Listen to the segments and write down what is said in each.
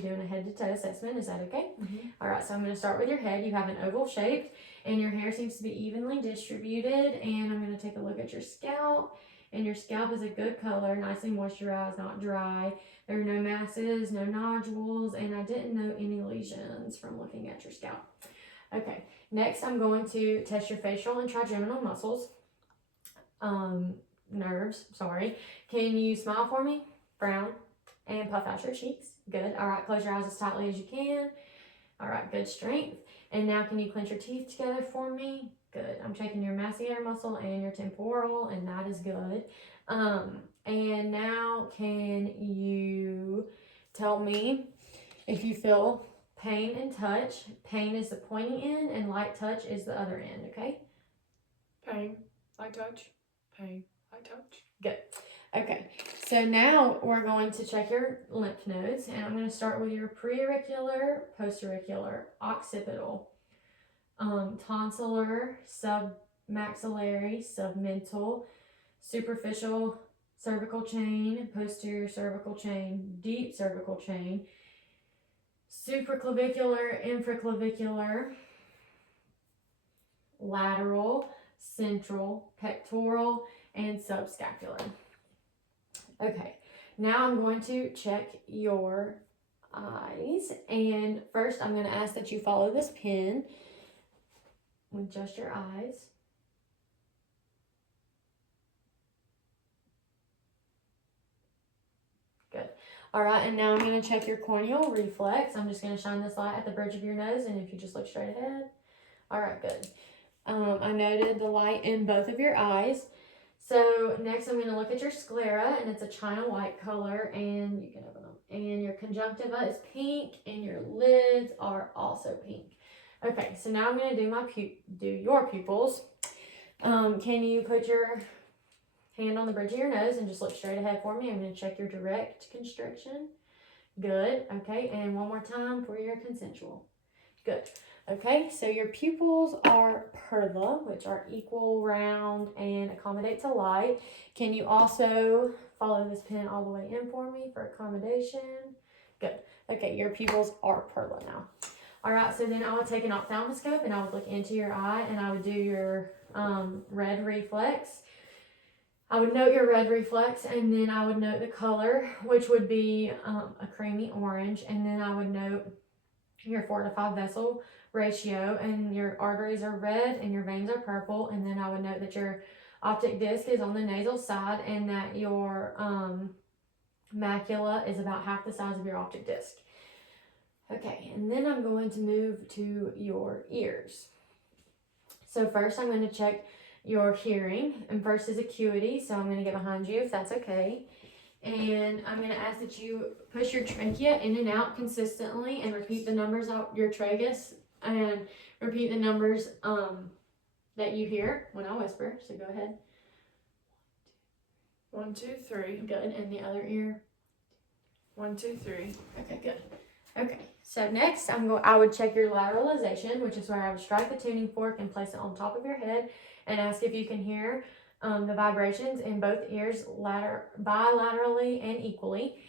be doing a head-to-toe assessment. Is that okay? Mm-hmm. All right, so I'm going to start with your head. You have an oval shape, and your hair seems to be evenly distributed. And I'm going to take a look at your scalp. And your scalp is a good color, nicely moisturized, not dry. There are no masses, no nodules, and I didn't note any lesions from looking at your scalp. Okay, next I'm going to test your facial and trigeminal muscles. Nerves, sorry. Can you smile for me? Frown and puff out your cheeks. Good. All right, close your eyes as tightly as you can. All right, good strength. And now can you clench your teeth together for me? Good. I'm checking your masseter muscle and your temporal, and that is good. And now can you tell me if you feel pain and touch? Pain is the pointing end and light touch is the other end, okay? Pain, light touch, pain, light touch. Good. Okay, so now we're going to check your lymph nodes, and I'm going to start with your preauricular, postauricular, occipital, tonsillar, submaxillary, submental, superficial cervical chain, posterior cervical chain, deep cervical chain, supraclavicular, infraclavicular, lateral, central, pectoral, and subscapular. Okay, now I'm going to check your eyes, and first I'm going to ask that you follow this pin with just your eyes. Good. All right, and now I'm going to check your corneal reflex. I'm just going to shine this light at the bridge of your nose, and if you just look straight ahead. All right, good. I noted the light in both of your eyes. So next I'm going to look at your sclera, and it's a china white color, and you can open them. And your conjunctiva is pink, and your lids are also pink. Okay, so now I'm going to do your pupils. Can you put your hand on the bridge of your nose and just look straight ahead for me? I'm going to check your direct constriction. Good. Okay, and one more time for your consensual. Good. Okay, so your pupils are perla, which are equal, round, and accommodate to light. Can you also follow this pin all the way in for me for accommodation? Good. Okay, your pupils are perla now. All right, so then I would take an ophthalmoscope and I would look into your eye and I would do your red reflex. I would note your red reflex, and then I would note the color, which would be a creamy orange, and then I would note your 4 to 5 vessel ratio, and your arteries are red and your veins are purple, and then I would note that your optic disc is on the nasal side and that your macula is about half the size of your optic disc. Okay, and then I'm going to move to your ears. So first I'm going to check your hearing, and first is acuity, so I'm going to get behind you if that's okay. And I'm going to ask that you push your trachea in and out consistently and repeat the numbers out your tragus and repeat the numbers that you hear when I whisper. So go ahead. 1, 2, 3. Good. And the other ear. 1, 2, 3. Okay, good. Okay, so next I would check your lateralization, which is where I would strike the tuning fork and place it on top of your head and ask if you can hear the vibrations in both ears bilaterally and equally.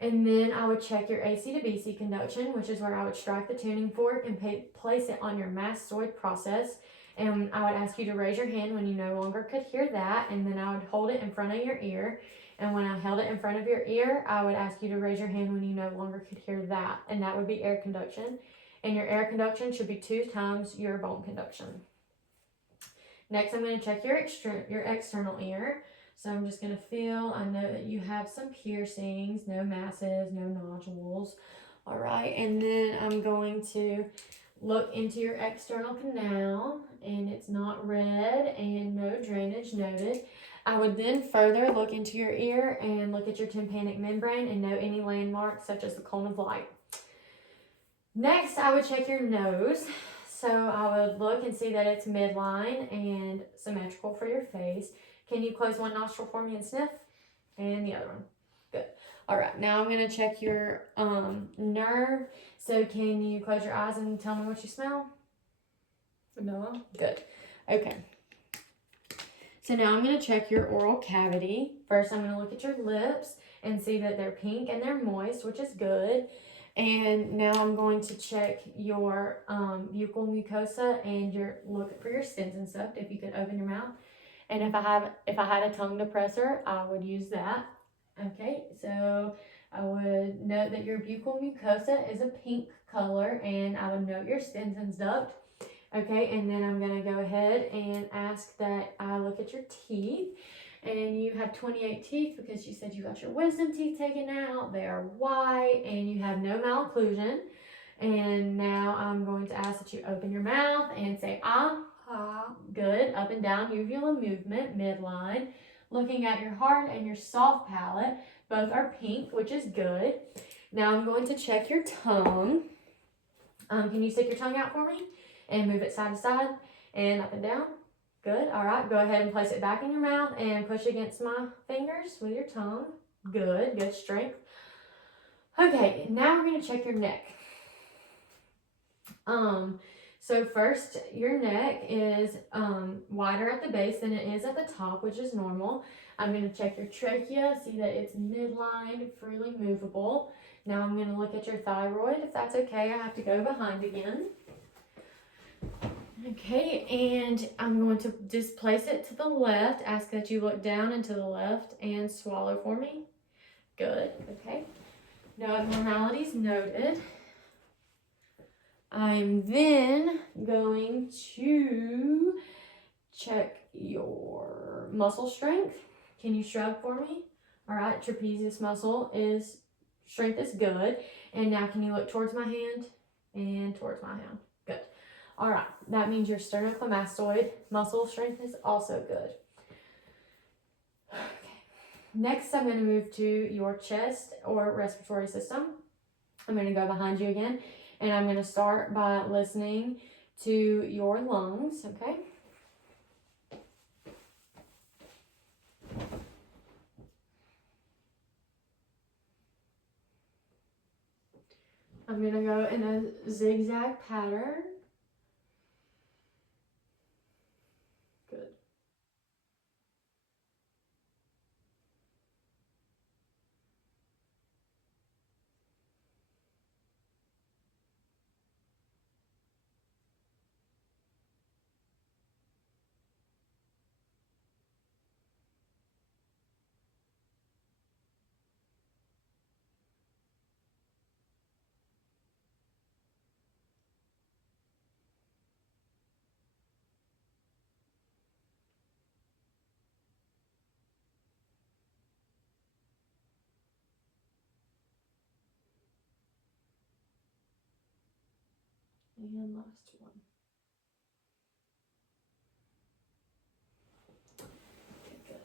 And then I would check your AC to BC conduction, which is where I would strike the tuning fork and place it on your mastoid process. And I would ask you to raise your hand when you no longer could hear that, and then I would hold it in front of your ear. And when I held it in front of your ear, I would ask you to raise your hand when you no longer could hear that, and that would be air conduction. And your air conduction should be 2 times your bone conduction. Next, I'm going to check your external ear. So I'm just going to feel, I know that you have some piercings, no masses, no nodules. All right, and then I'm going to look into your external canal, and it's not red and no drainage noted. I would then further look into your ear and look at your tympanic membrane and note any landmarks such as the cone of light. Next, I would check your nose. So I would look and see that it's midline and symmetrical for your face. Can you close one nostril for me and sniff? And the other one. Good. All right, now I'm going to check your nerve. So can you close your eyes and tell me what you smell? Vanilla. Good. Okay. So now I'm going to check your oral cavity. First, I'm going to look at your lips and see that they're pink and they're moist, which is good. And now I'm going to check your buccal mucosa and look for your stents and stuff. If you could open your mouth. And if I had a tongue depressor, I would use that. Okay, so I would note that your buccal mucosa is a pink color, and I would note your Stenson's duct. Okay, and then I'm gonna go ahead and ask that I look at your teeth. And you have 28 teeth because you said you got your wisdom teeth taken out. They are white, and you have no malocclusion. And now I'm going to ask that you open your mouth and say ah. Good. Up and down uvula movement, midline. Looking at your hard and your soft palate. Both are pink, which is good. Now I'm going to check your tongue. Can you stick your tongue out for me? And move it side to side and up and down. Good. All right. Go ahead and place it back in your mouth and push against my fingers with your tongue. Good. Good strength. Okay. Now we're going to check your neck. So first, your neck is wider at the base than it is at the top, which is normal. I'm going to check your trachea, see that it's midline, freely movable. Now I'm going to look at your thyroid. If that's okay, I have to go behind again. Okay, and I'm going to just place it to the left. Ask that you look down and to the left and swallow for me. Good. Okay. No abnormalities noted. I'm then going to check your muscle strength. Can you shrug for me? All right, trapezius muscle strength is good. And now can you look towards my hand and towards my hand? Good. All right, that means your sternocleidomastoid muscle strength is also good. Okay. Next, I'm going to move to your chest or respiratory system. I'm going to go behind you again. And I'm going to start by listening to your lungs, okay? I'm going to go in a zigzag pattern. Good. And last one. Okay, good.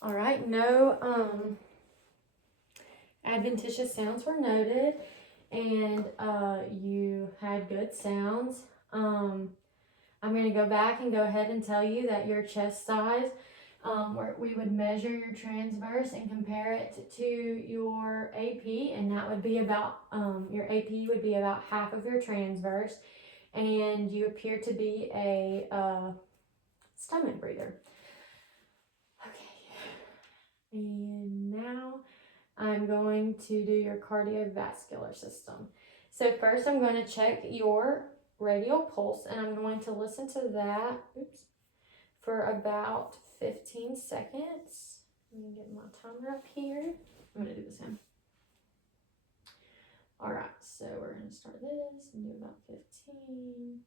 All right, no adventitious sounds were noted, and you had good sounds. I'm going to go back and go ahead and tell you that your chest size, where we would measure your transverse and compare it to your AP, and that would be about, your AP would be about half of your transverse, and you appear to be a stomach breather. Okay, and now I'm going to do your cardiovascular system. So first I'm going to check your radial pulse, and I'm going to listen to that for about 15 seconds. Let me get my timer up here. I'm going to do the same. All right, so we're going to start this and do about 15.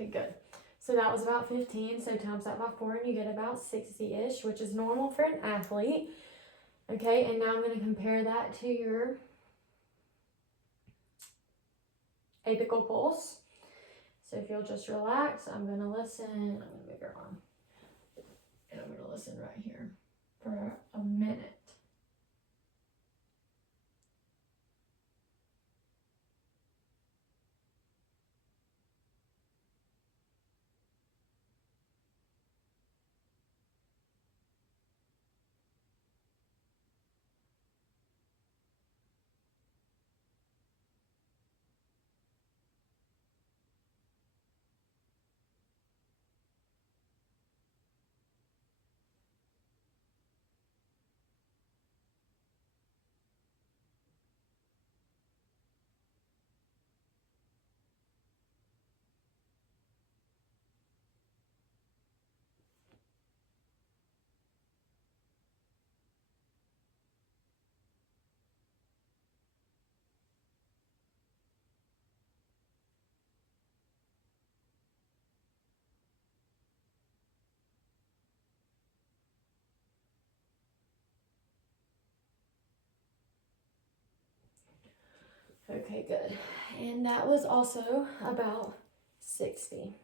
Okay, good. So that was about 15, so times that by 4 and you get about 60-ish, which is normal for an athlete. Okay, and now I'm going to compare that to your apical pulse. So if you'll just relax, I'm going to listen. I'm going to move your arm. And I'm going to listen right here for a minute. Okay, good. And that was also about 60.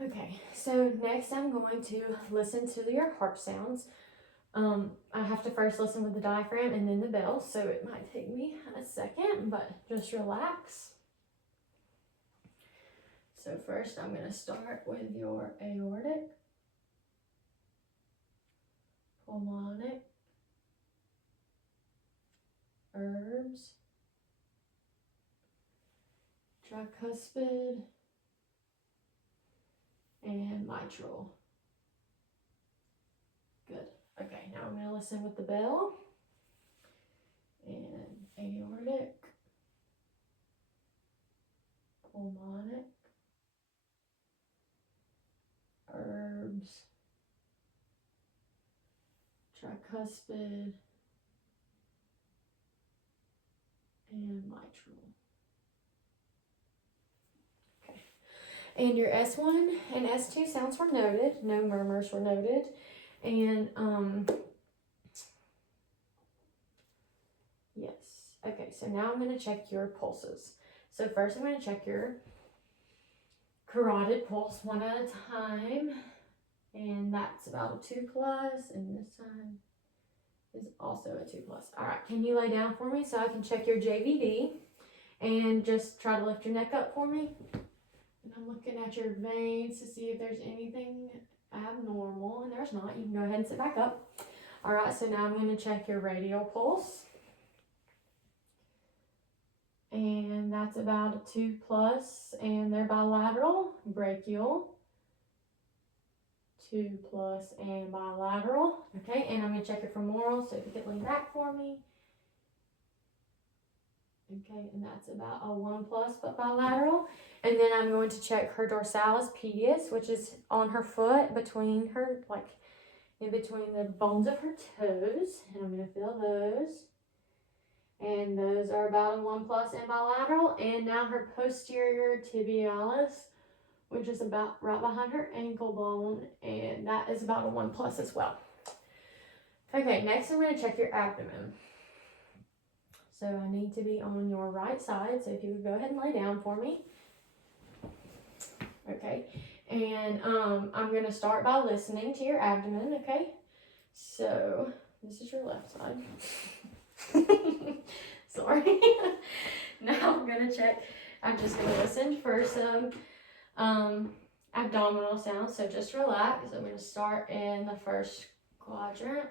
Okay, so next I'm going to listen to your heart sounds. I have to first listen with the diaphragm and then the bell, so it might take me a second, but just relax. So first I'm going to start with your aortic, pulmonic, herbs, tricuspid, and mitral. Good. Okay, now I'm going to listen with the bell and aortic, pulmonic, herbs, tricuspid, and mitral. Okay. And your S1 and S2 sounds were noted. No murmurs were noted. And yes. Okay, so now I'm going to check your pulses. So first I'm going to check your carotid pulse one at a time. And that's about a 2 plus. And this side is also a 2 plus. All right, can you lay down for me so I can check your JVD? And just try to lift your neck up for me. And I'm looking at your veins to see if there's anything abnormal, and there's not. You can go ahead and sit back up. All right, so now I'm going to check your radial pulse. And that's about a 2 plus, and they're bilateral, brachial, 2 plus, and bilateral. Okay, and I'm going to check your femoral, so if you could lean back for me. Okay, and that's about a 1 plus but bilateral. And then I'm going to check her dorsalis pedis, which is on her foot between her, like in between the bones of her toes. And I'm going to feel those. And those are about a 1 plus and bilateral. And now her posterior tibialis, which is about right behind her ankle bone. And that is about a 1 plus as well. Okay, next I'm going to check your abdomen. So I need to be on your right side. So if you would go ahead and lay down for me. Okay. And I'm going to start by listening to your abdomen. Okay. So this is your left side. Sorry. Now I'm going to check. I'm just going to listen for some abdominal sounds. So just relax. I'm going to start in the first quadrant.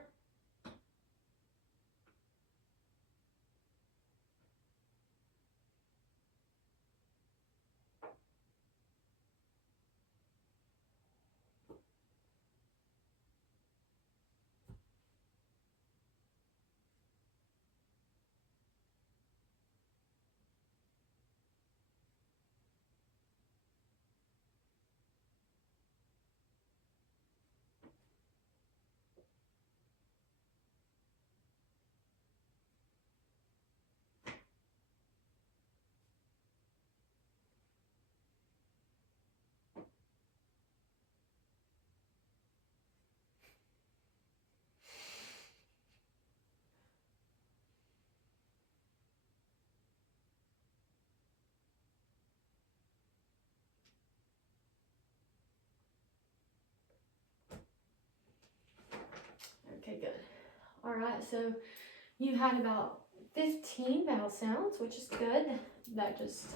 Okay, good. All right, so you had about 15 vowel sounds, which is good. That just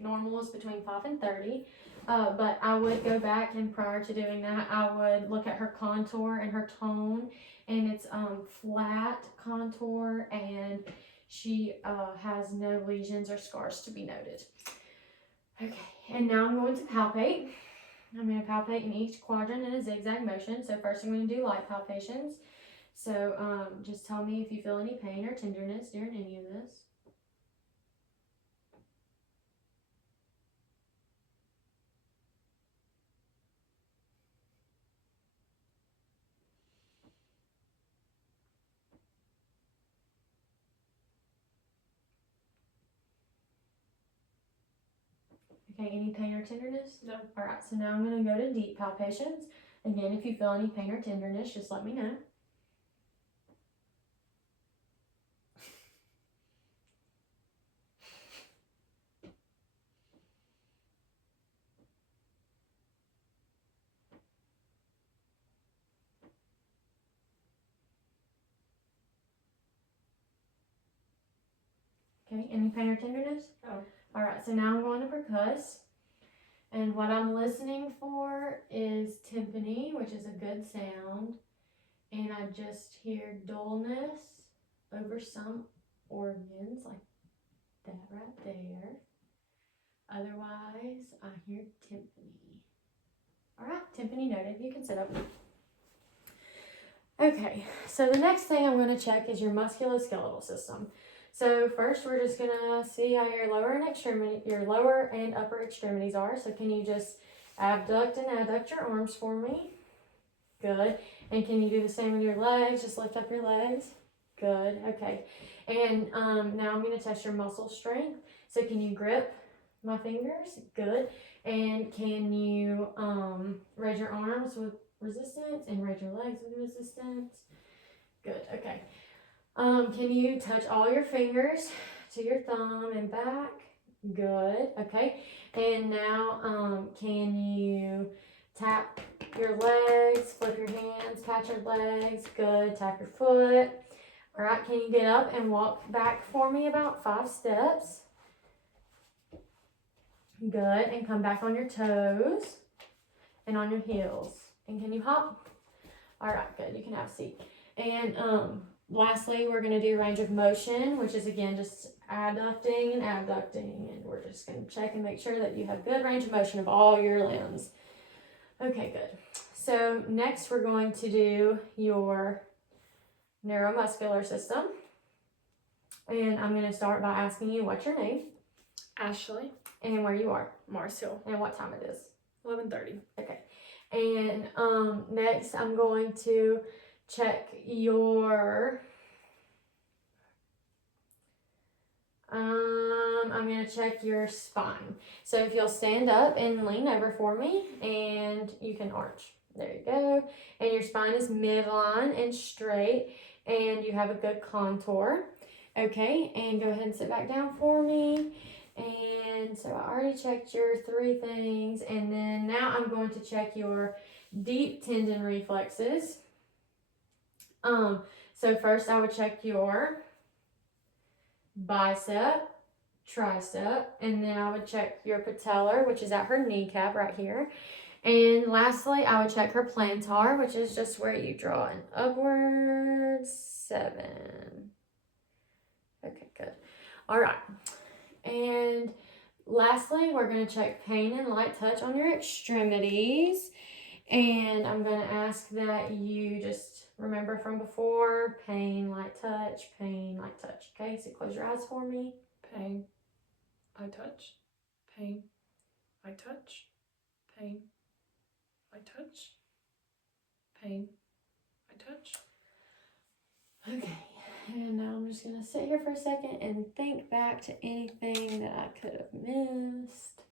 normal is between 5 and 30. But I would go back, and prior to doing that, I would look at her contour and her tone, and it's flat contour, and she has no lesions or scars to be noted. Okay, and now I'm going to palpate. I'm going to palpate in each quadrant in a zigzag motion. So first I'm going to do light palpations. So just tell me if you feel any pain or tenderness during any of this. Okay, any pain or tenderness? No. All right, so now I'm going to go to deep palpations. Again, if you feel any pain or tenderness, just let me know. Okay, any pain or tenderness? No. Alright, so now I'm going to percuss. And what I'm listening for is timpani, which is a good sound. And I just hear dullness over some organs, like that right there. Otherwise, I hear timpani. Alright, timpani noted. You can sit up. Okay, so the next thing I'm going to check is your musculoskeletal system. So first, we're just gonna see how your lower and upper extremities are. So can you just abduct and adduct your arms for me? Good. And can you do the same with your legs? Just lift up your legs. Good. Okay. And now I'm gonna test your muscle strength. So can you grip my fingers? Good. And can you raise your arms with resistance and raise your legs with resistance? Good. Okay. Can you touch all your fingers to your thumb and back? Good. Okay. And now, can you tap your legs, flip your hands, pat your legs? Good. Tap your foot. All right. Can you get up and walk back for me about 5 steps? Good. And come back on your toes and on your heels. And can you hop? All right. Good. You can have a seat. And lastly, we're going to do range of motion, which is again just adducting and abducting, and we're just going to check and make sure that you have good range of motion of all your limbs. Okay, good. So next we're going to do your neuromuscular system, and I'm going to start by asking you what's your name Ashley. and where you are Marcel. and what time it is. 11:30. Okay, and next I'm going to check your I'm going to check your spine. So if you'll stand up and lean over for me, and you can arch. There you go. And your spine is midline and straight, and you have a good contour. Okay, and go ahead and sit back down for me. And so I already checked your 3 things, and then now I'm going to check your deep tendon reflexes. So first I would check your bicep, tricep, and then I would check your patellar, which is at her kneecap right here. And lastly, I would check her plantar, which is just where you draw an upward 7. Okay, good. All right. And lastly, we're going to check pain and light touch on your extremities. And I'm going to ask that you just remember from before, pain, light touch, pain, light touch. Okay, so close your eyes for me. Pain. I touch. Pain. I touch. Pain. I touch. Pain. I touch. Okay, and now I'm just going to sit here for a second and think back to anything that I could have missed.